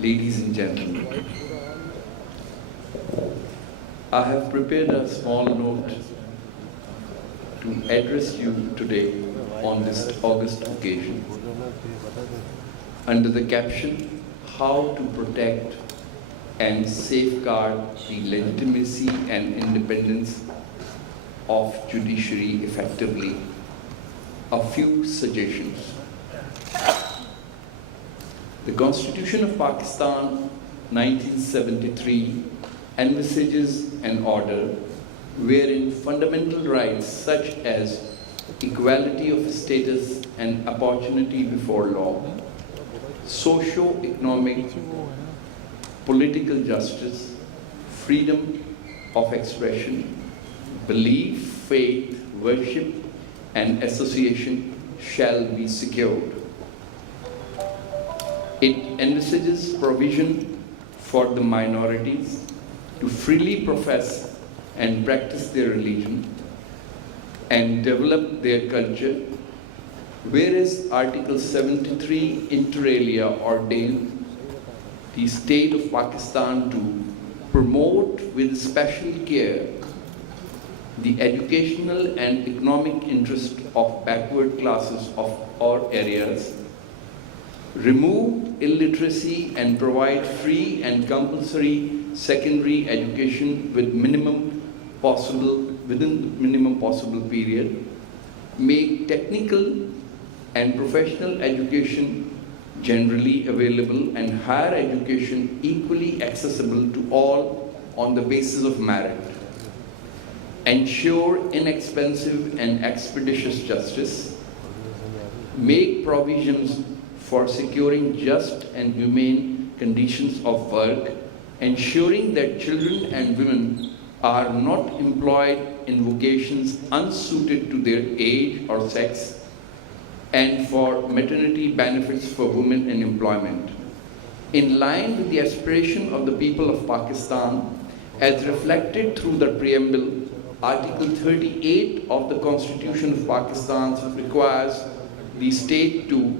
ladies and gentlemen, I have prepared a small note to address you today on this August occasion under the caption, How to Protect and Safeguard the Legitimacy and Independence of Judiciary Effectively. A few suggestions. The Constitution of Pakistan 1973 envisages an order wherein fundamental rights such as equality of status and opportunity before law, socio-economic, political justice, freedom of expression, belief, faith, worship, and association shall be secured. It envisages provision for the minorities to freely profess and practice their religion and develop their culture, whereas Article 73 inter alia ordains the state of Pakistan to promote with special care the educational and economic interest of backward classes of all areas, remove illiteracy and provide free and compulsory secondary education within the minimum possible period, make technical and professional education generally available and higher education equally accessible to all on the basis of merit, ensure inexpensive and expeditious justice, make provisions for securing just and humane conditions of work, ensuring that children and women are not employed in vocations unsuited to their age or sex, and for maternity benefits for women in employment. In line with the aspiration of the people of Pakistan, as reflected through the preamble, Article 38 of the Constitution of Pakistan requires the state to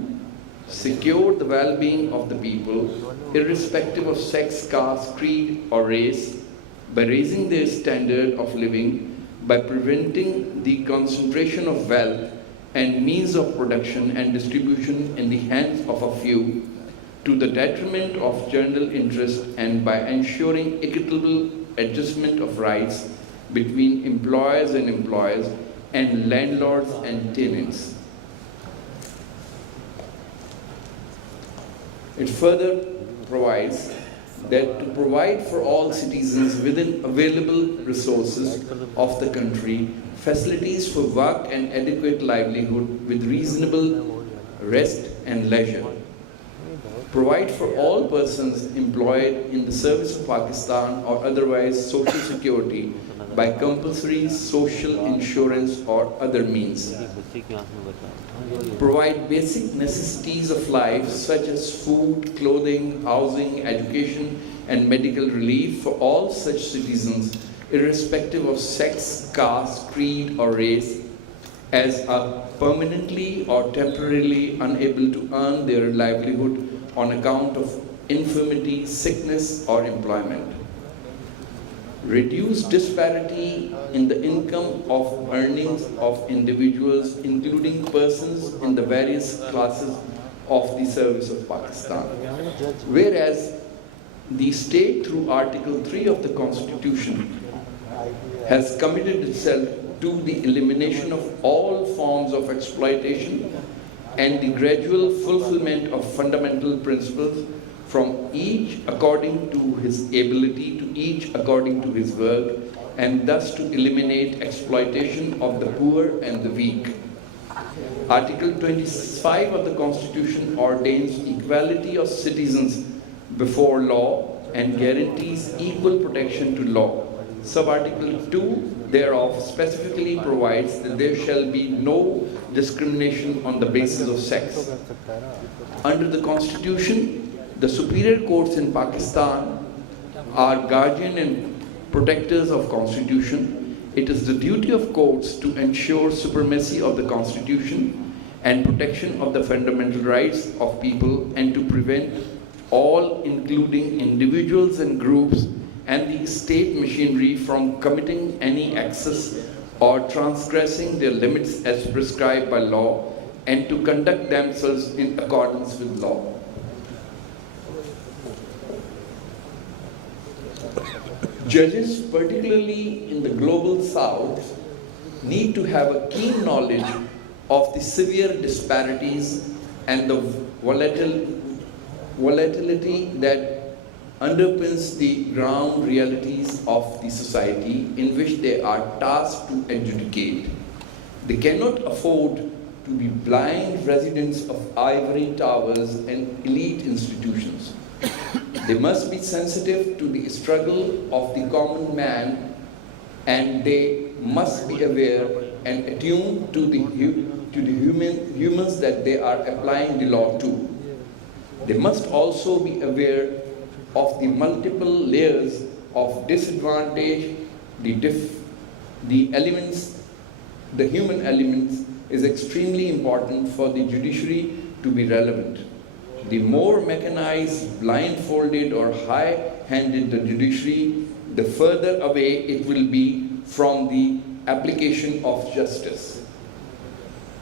secure the well-being of the people, irrespective of sex, caste, creed, or race, by raising their standard of living, by preventing the concentration of wealth and means of production and distribution in the hands of a few, to the detriment of general interest, and by ensuring equitable adjustment of rights between employers and landlords and tenants. It further provides that to provide for all citizens within available resources of the country facilities for work and adequate livelihood with reasonable rest and leisure. Provide for all persons employed in the service of Pakistan or otherwise social security by compulsory social insurance or other means. Provide basic necessities of life such as food, clothing, housing, education, and medical relief for all such citizens, irrespective of sex, caste, creed, or race, as are permanently or temporarily unable to earn their livelihood on account of infirmity, sickness, or employment. Reduce disparity in the income of earnings of individuals, including persons in the various classes of the service of Pakistan. Whereas the state, through Article 3 of the Constitution, has committed itself to the elimination of all forms of exploitation and the gradual fulfillment of fundamental principles, from each according to his ability to each according to his work, and thus to eliminate exploitation of the poor and the weak. Article 25 of the Constitution ordains equality of citizens before law and guarantees equal protection to law. Sub-Article 2 thereof specifically provides that there shall be no discrimination on the basis of sex. Under the Constitution, the superior courts in Pakistan are guardian and protectors of Constitution. It is the duty of courts to ensure supremacy of the Constitution and protection of the fundamental rights of people, and to prevent all including individuals and groups and the state machinery from committing any excess or transgressing their limits as prescribed by law, and to conduct themselves in accordance with law. Judges, particularly in the global south, need to have a keen knowledge of the severe disparities and the volatility that underpins the ground realities of the society in which they are tasked to adjudicate. They cannot afford to be blind residents of ivory towers and elite institutions. They must be sensitive to the struggle of the common man, and they must be aware and attuned to the humans that they are applying the law to. They must also be aware of the multiple layers of disadvantage, the elements, the human elements is extremely important for the judiciary to be relevant. The more mechanized, blindfolded, or high-handed the judiciary, the further away it will be from the application of justice.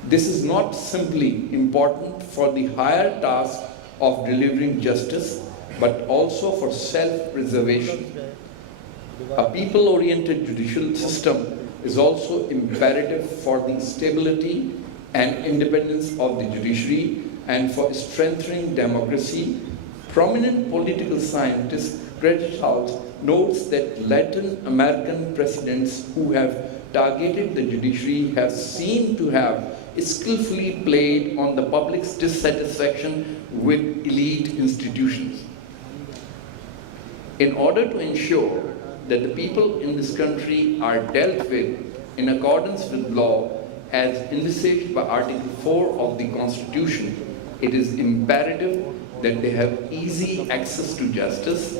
This is not simply important for the higher task of delivering justice, but also for self-preservation. A people-oriented judicial system is also imperative for the stability and independence of the judiciary and for strengthening democracy. Prominent political scientist Credit House notes that Latin American presidents who have targeted the judiciary have seemed to have skillfully played on the public's dissatisfaction with elite institutions. In order to ensure that the people in this country are dealt with in accordance with law as envisaged by Article 4 of the Constitution, it is imperative that they have easy access to justice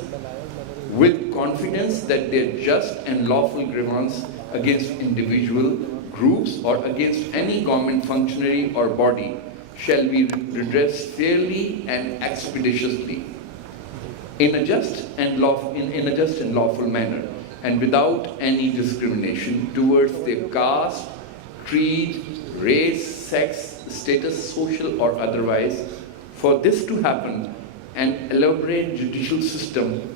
with confidence that their just and lawful grievance against individual groups or against any government functionary or body shall be redressed fairly and expeditiously, in a just and lawful manner, and without any discrimination towards their caste, creed, race, sex, status, social or otherwise. For this to happen, an elaborate judicial system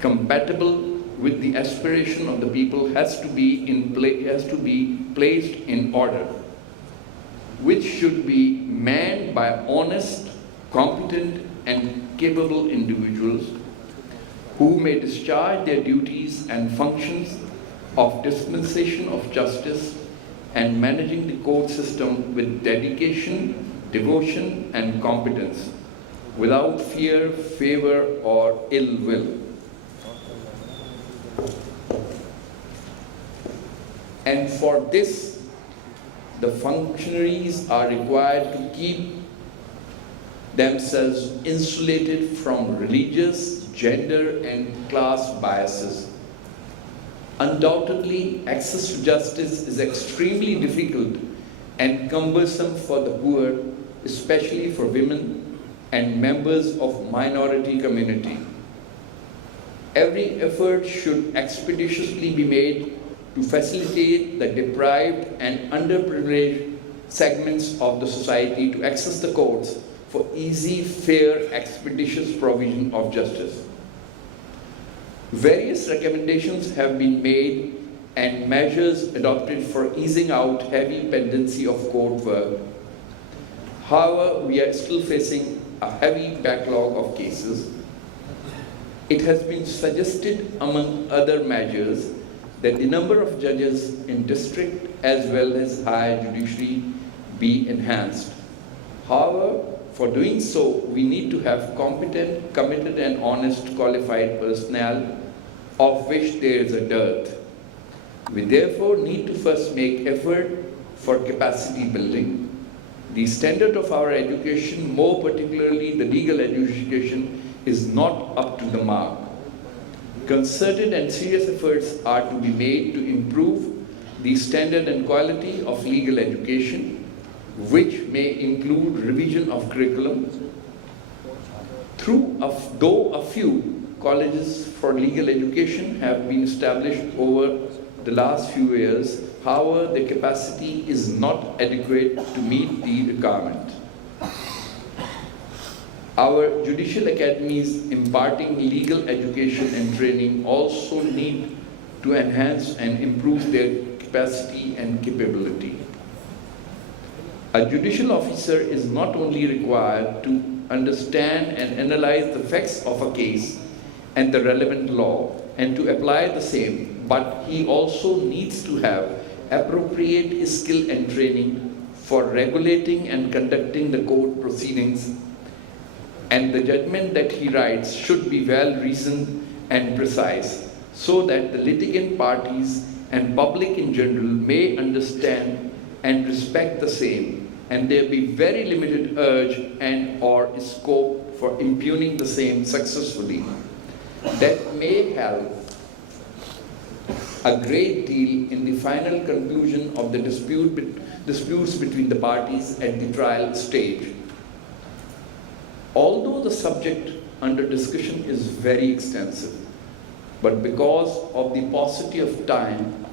compatible with the aspiration of the people has to be placed in order, which should be manned by honest, competent, and capable individuals who may discharge their duties and functions of dispensation of justice and managing the court system with dedication, devotion, and competence, without fear, favor, or ill will. And for this, the functionaries are required to keep themselves insulated from religious, gender, and class biases. Undoubtedly, access to justice is extremely difficult and cumbersome for the poor, especially for women and members of minority community. Every effort should expeditiously be made to facilitate the deprived and underprivileged segments of the society to access the courts for easy, fair, expeditious provision of justice. Various recommendations have been made and measures adopted for easing out heavy pendency of court work. However, we are still facing a heavy backlog of cases. It has been suggested, among other measures, that the number of judges in district as well as higher judiciary be enhanced. However, for doing so, we need to have competent, committed, and honest qualified personnel, of which there is a dearth. We therefore need to first make effort for capacity building. The standard of our education, more particularly the legal education, is not up to the mark. Concerted and serious efforts are to be made to improve the standard and quality of legal education, which may include revision of curriculum Though a few colleges for legal education have been established over the last few years, however, the capacity is not adequate to meet the requirement. Our judicial academies imparting legal education and training also need to enhance and improve their capacity and capability. A judicial officer is not only required to understand and analyze the facts of a case and the relevant law and to apply the same, but he also needs to have appropriate skill and training for regulating and conducting the court proceedings, and the judgment that he writes should be well reasoned and precise, so that the litigant parties and public in general may understand and respect the same, and there be very limited urge and or scope for impugning the same successfully. That may help a great deal in the final conclusion of the disputes between the parties at the trial stage. Although the subject under discussion is very extensive, but because of the paucity of time,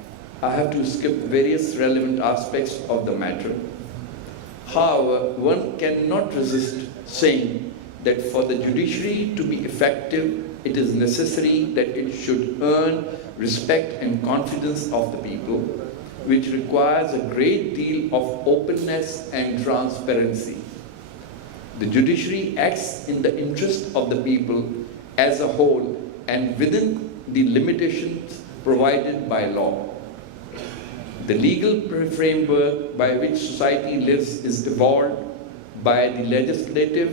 I have to skip various relevant aspects of the matter. However, one cannot resist saying that for the judiciary to be effective, it is necessary that it should earn respect and confidence of the people, which requires a great deal of openness and transparency. The judiciary acts in the interest of the people as a whole and within the limitations provided by law. The legal framework by which society lives is evolved by the legislature.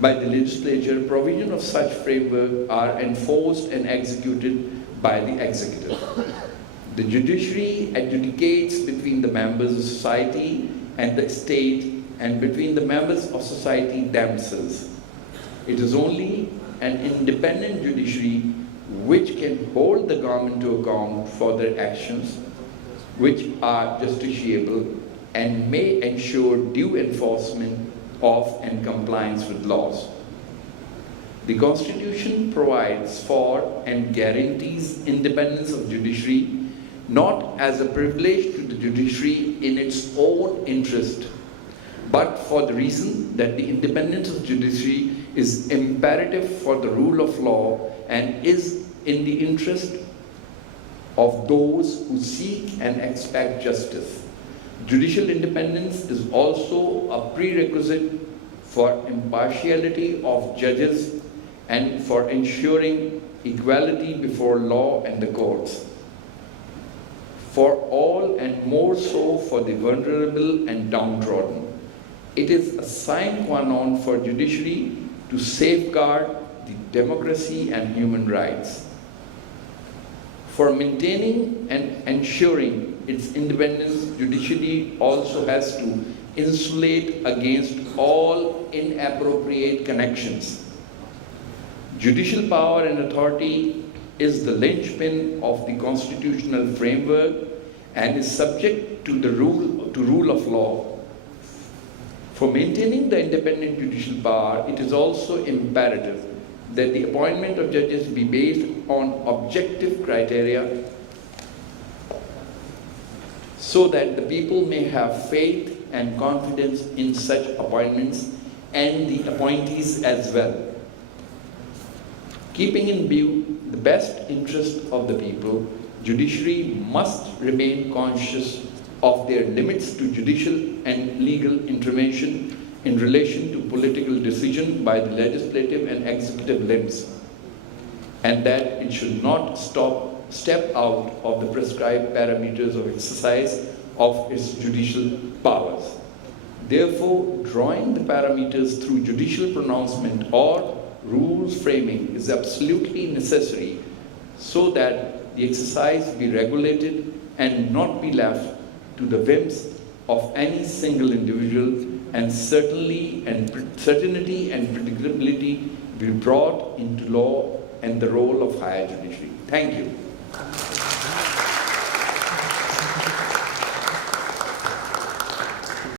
Provision of such framework are enforced and executed by the executive. The judiciary adjudicates between the members of society and the state and between the members of society themselves. It is only an independent judiciary which can hold the government to account for their actions, which are justiciable and may ensure due enforcement of and compliance with laws. The Constitution provides for and guarantees independence of judiciary, not as a privilege to the judiciary in its own interest, but for the reason that the independence of judiciary is imperative for the rule of law and is in the interest of those who seek and expect justice. Judicial independence is also a prerequisite for impartiality of judges and for ensuring equality before law and the courts. For all and more so for the vulnerable and downtrodden. It is a sine qua non for judiciary to safeguard the democracy and human rights. For maintaining and ensuring its independence, judiciary also has to insulate against all inappropriate connections. Judicial power and authority is the linchpin of the constitutional framework and is subject to the rule of law. For maintaining the independent judicial power, it is also imperative that the appointment of judges be based on objective criteria so that the people may have faith and confidence in such appointments and the appointees as well. Keeping in view the best interest of the people, judiciary must remain conscious of their limits to judicial and legal intervention in relation to political decision by the legislative and executive limbs, and that it should not step out of the prescribed parameters of exercise of its judicial powers. Therefore, drawing the parameters through judicial pronouncement or rules framing is absolutely necessary so that the exercise be regulated and not be left to the whims of any single individual, and certainty and predictability be brought into law and the role of higher judiciary. Thank you.